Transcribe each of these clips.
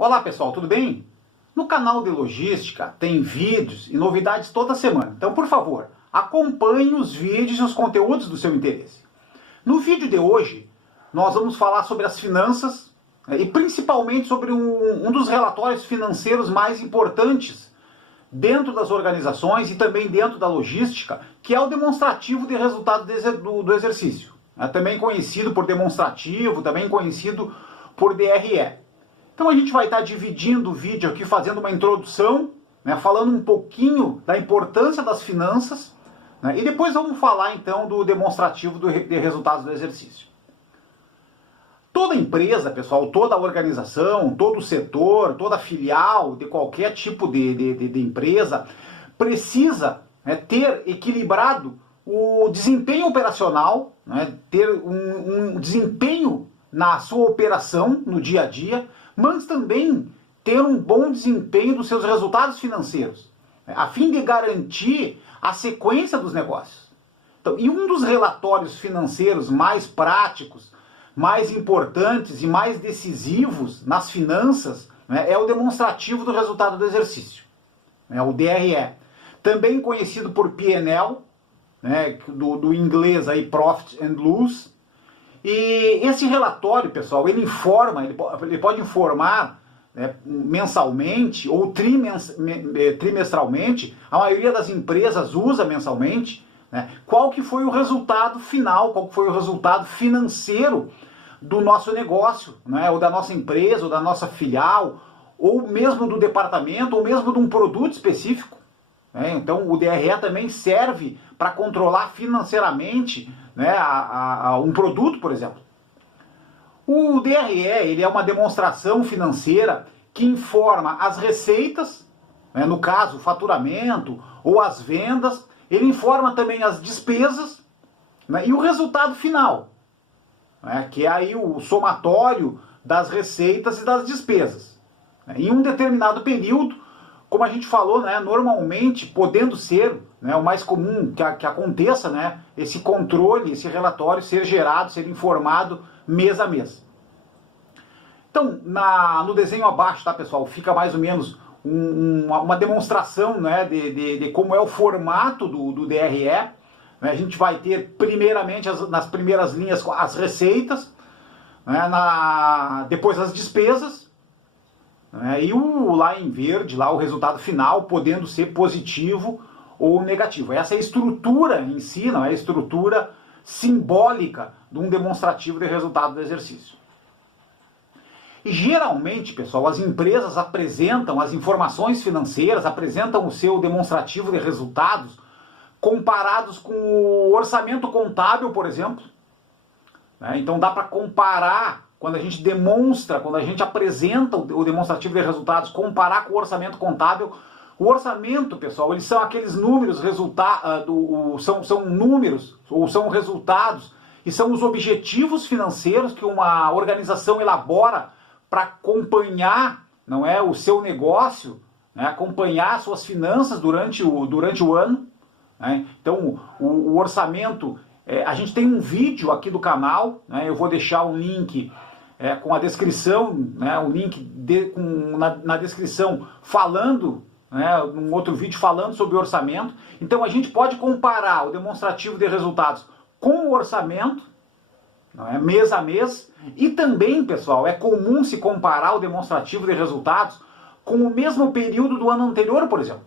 Olá pessoal, tudo bem? No canal de logística tem vídeos e novidades toda semana. Então, por favor, acompanhe os vídeos e os conteúdos do seu interesse. No vídeo de hoje, nós vamos falar sobre as finanças e principalmente sobre um dos relatórios financeiros mais importantes dentro das organizações e também dentro da logística, que é o demonstrativo de resultado do exercício. É também conhecido por demonstrativo, também conhecido por DRE. Então a gente vai estar dividindo o vídeo aqui, fazendo uma introdução, falando um pouquinho da importância das finanças, e depois vamos falar então do demonstrativo de resultados do exercício. Toda empresa, pessoal, toda organização, todo setor, toda filial de qualquer tipo de empresa precisa ter equilibrado o desempenho operacional, ter um desempenho na sua operação no dia a dia, mas também ter um bom desempenho dos seus resultados financeiros, a fim de garantir a sequência dos negócios. Então, e um dos relatórios financeiros mais práticos, mais importantes e mais decisivos nas finanças é o demonstrativo do resultado do exercício, o DRE, também conhecido por P&L, do inglês aí Profit and Loss. E esse relatório, pessoal, ele pode informar mensalmente ou trimestralmente, a maioria das empresas usa mensalmente, qual que foi o resultado final, qual que foi o resultado financeiro do nosso negócio, ou da nossa empresa, ou da nossa filial, ou mesmo do departamento, ou mesmo de um produto específico. Então o DRE também serve para controlar financeiramente um produto, por exemplo. O DRE ele é uma demonstração financeira que informa as receitas, no caso o faturamento ou as vendas, ele informa também as despesas, e o resultado final, que é aí o somatório das receitas e das despesas. Em um determinado período, como a gente falou, normalmente, podendo ser o mais comum que aconteça, esse controle, esse relatório ser gerado, ser informado mês a mês. Então, no desenho abaixo, tá, pessoal, fica mais ou menos uma demonstração de como é o formato do DRE. A gente vai ter, primeiramente, nas primeiras linhas, as receitas, depois as despesas, e lá em verde, lá o resultado final, podendo ser positivo ou negativo. Essa é a estrutura em si, não é a estrutura simbólica de um demonstrativo de resultado do exercício. E geralmente, pessoal, as empresas apresentam as informações financeiras, apresentam o seu demonstrativo de resultados comparados com o orçamento contábil, por exemplo. Então dá para comparar, quando a gente demonstra, quando a gente apresenta o demonstrativo de resultados, comparar com o orçamento contábil. O orçamento, pessoal, eles são aqueles números, são números, ou são resultados, e são os objetivos financeiros que uma organização elabora para acompanhar, o seu negócio, acompanhar suas finanças durante o ano. Então, o orçamento, a gente tem um vídeo aqui do canal, eu vou deixar um link com a descrição, um link na descrição falando, num outro vídeo falando sobre o orçamento. Então a gente pode comparar o demonstrativo de resultados com o orçamento, mês a mês, e também, pessoal, é comum se comparar o demonstrativo de resultados com o mesmo período do ano anterior, por exemplo,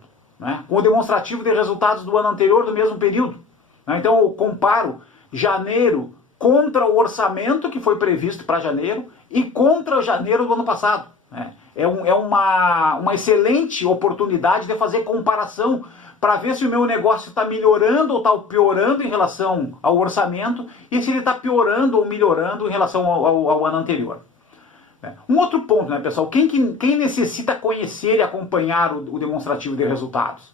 com o demonstrativo de resultados do ano anterior do mesmo período. Então eu comparo janeiro contra o orçamento que foi previsto para janeiro e contra janeiro do ano passado. É uma excelente oportunidade de fazer comparação para ver se o meu negócio está melhorando ou está piorando em relação ao orçamento e se ele está piorando ou melhorando em relação ao ano anterior. Um outro ponto, pessoal, quem necessita conhecer e acompanhar o demonstrativo de resultados?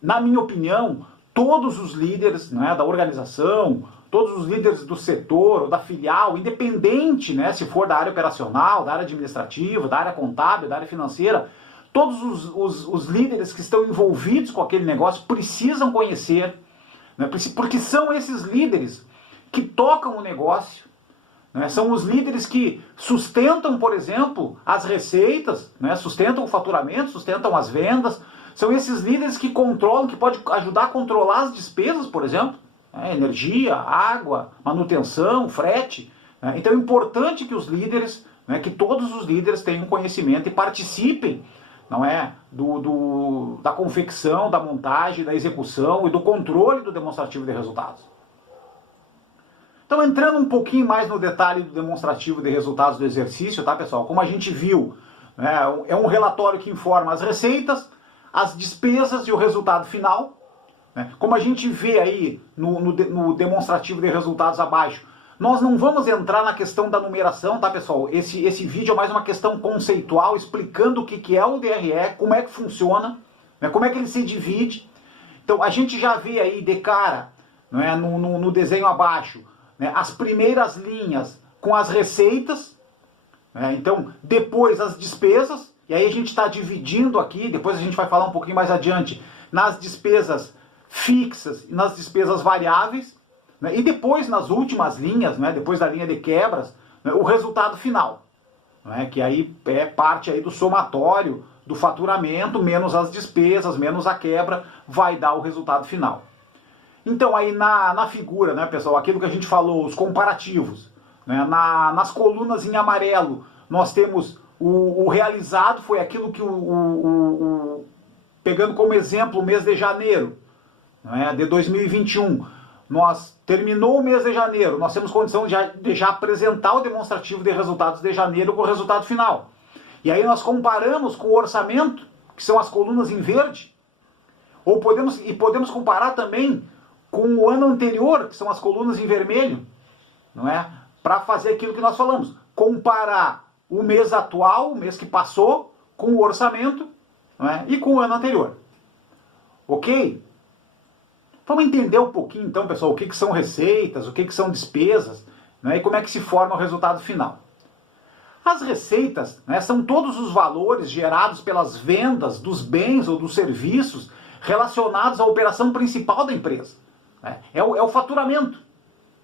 Na minha opinião, todos os líderes da organização, todos os líderes do setor ou da filial, independente se for da área operacional, da área administrativa, da área contábil, da área financeira, todos os líderes que estão envolvidos com aquele negócio precisam conhecer, porque são esses líderes que tocam o negócio, né? São os líderes que sustentam, por exemplo, as receitas, né? Sustentam o faturamento, sustentam as vendas. São esses líderes que controlam, que podem ajudar a controlar as despesas, por exemplo, né? Energia, água, manutenção, frete. Né? Então é importante que os líderes, né, que todos os líderes tenham conhecimento e participem, não é, da confecção, da montagem, da execução e do controle do demonstrativo de resultados. Então, entrando um pouquinho mais no detalhe do demonstrativo de resultados do exercício, tá, pessoal? Como a gente viu, né, é um relatório que informa as receitas, as despesas e o resultado final. Né? Como a gente vê aí no demonstrativo de resultados abaixo, nós não vamos entrar na questão da numeração, tá, pessoal? Esse vídeo é mais uma questão conceitual, explicando o que é o DRE, como é que funciona, né, como é que ele se divide. Então, a gente já vê aí de cara, né, no desenho abaixo, né, as primeiras linhas com as receitas, né, então, depois as despesas, e aí a gente está dividindo aqui, depois a gente vai falar um pouquinho mais adiante, nas despesas fixas e nas despesas variáveis, né? E depois, nas últimas linhas, né, depois da linha de quebras, né, o resultado final, né, que aí é parte aí do somatório do faturamento, menos as despesas, menos a quebra, vai dar o resultado final. Então aí na figura, né, pessoal, aquilo que a gente falou, os comparativos, né, nas colunas em amarelo, nós temos o realizado, foi aquilo que pegando como exemplo o mês de janeiro, né, de 2021, terminou o mês de janeiro, nós temos condição de já apresentar o demonstrativo de resultados de janeiro com o resultado final. E aí nós comparamos com o orçamento, que são as colunas em verde, ou podemos comparar também com o ano anterior, que são as colunas em vermelho, não é? Para fazer aquilo que nós falamos, comparar o mês atual, o mês que passou, com o orçamento, não é? E com o ano anterior. Ok? Vamos entender um pouquinho, então, pessoal, o que são receitas, o que são despesas, né, e como é que se forma o resultado final. As receitas, né, são todos os valores gerados pelas vendas dos bens ou dos serviços relacionados à operação principal da empresa. Né? É o faturamento,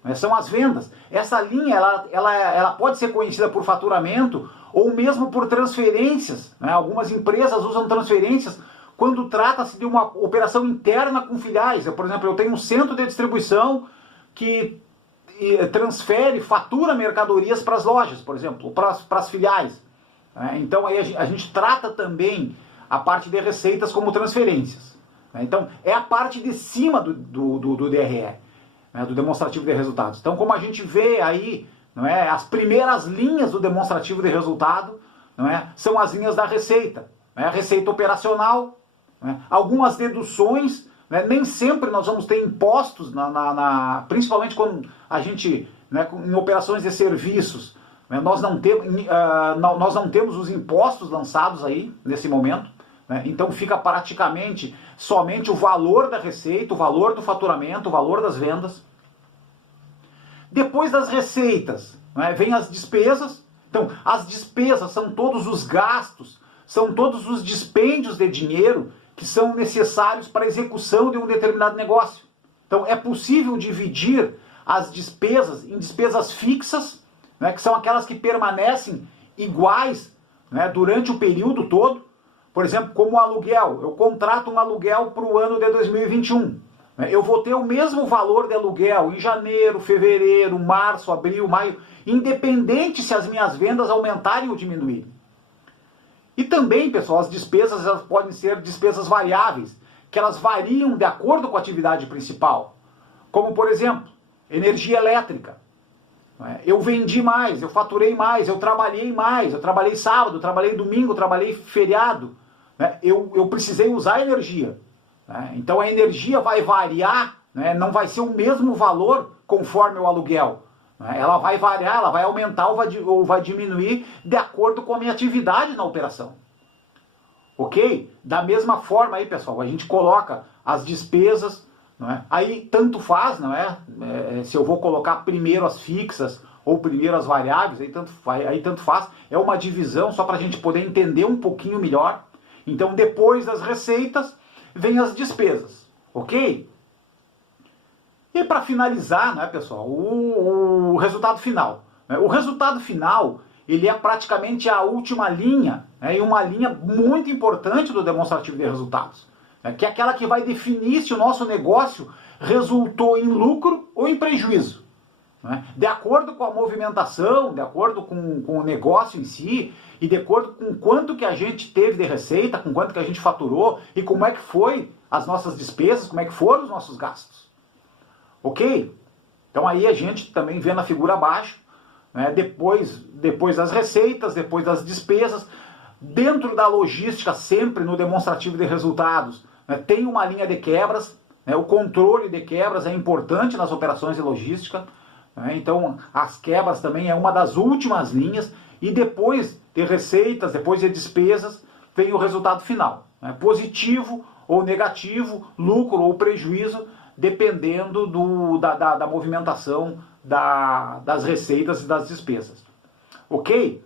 né, são as vendas. Essa linha ela pode ser conhecida por faturamento ou mesmo por transferências. Né? Algumas empresas usam transferências quando trata-se de uma operação interna com filiais. Por exemplo, eu tenho um centro de distribuição que transfere, fatura mercadorias para as lojas, por exemplo, para as filiais. Então aí a gente trata também a parte de receitas como transferências. Então é a parte de cima do DRE, do demonstrativo de resultados. Então, como a gente vê aí, não é, as primeiras linhas do demonstrativo de resultado, não é, são as linhas da receita. A receita operacional, algumas deduções, né? Nem sempre nós vamos ter impostos, principalmente quando a gente, né, em operações de serviços, né, nós não temos os impostos lançados aí nesse momento, né? Então fica praticamente somente o valor da receita, o valor do faturamento, o valor das vendas. Depois das receitas, né, vem as despesas. Então as despesas são todos os gastos, são todos os dispêndios de dinheiro que são necessários para a execução de um determinado negócio. Então é possível dividir as despesas em despesas fixas, né, que são aquelas que permanecem iguais, né, durante o período todo. Por exemplo, como o aluguel. Eu contrato um aluguel para o ano de 2021. Eu vou ter o mesmo valor de aluguel em janeiro, fevereiro, março, abril, maio, independente se as minhas vendas aumentarem ou diminuírem. E também, pessoal, as despesas elas podem ser despesas variáveis, que elas variam de acordo com a atividade principal. Como, por exemplo, energia elétrica. Eu vendi mais, eu faturei mais, eu trabalhei sábado, eu trabalhei domingo, eu trabalhei feriado. Eu precisei usar energia. Então a energia vai variar, não vai ser o mesmo valor conforme o aluguel. Ela vai variar, ela vai aumentar ou vai diminuir de acordo com a minha atividade na operação. Ok? Da mesma forma aí, pessoal, a gente coloca as despesas, não é? Aí tanto faz, não é? Se eu vou colocar primeiro as fixas ou primeiro as variáveis, aí tanto faz. É uma divisão só para a gente poder entender um pouquinho melhor. Então depois das receitas, vem as despesas. Ok? E para finalizar, né, pessoal, o resultado final. O resultado final, ele é praticamente a última linha, e uma linha muito importante do demonstrativo de resultados, que é aquela que vai definir se o nosso negócio resultou em lucro ou em prejuízo. De acordo com a movimentação, de acordo com o negócio em si, e de acordo com quanto que a gente teve de receita, com quanto que a gente faturou, e como é que foi as nossas despesas, como é que foram os nossos gastos. Ok? Então aí a gente também vê na figura abaixo, depois das receitas, depois das despesas, dentro da logística, sempre no demonstrativo de resultados, tem uma linha de quebras, o controle de quebras é importante nas operações de logística, então as quebras também é uma das últimas linhas, e depois de receitas, depois de despesas, vem o resultado final, positivo ou negativo, lucro ou prejuízo, dependendo da movimentação das receitas e das despesas. Ok?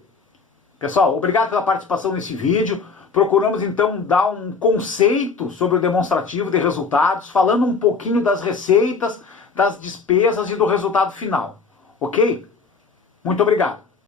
Pessoal, obrigado pela participação nesse vídeo. Procuramos então dar um conceito sobre o demonstrativo de resultados, falando um pouquinho das receitas, das despesas e do resultado final. Ok? Muito obrigado.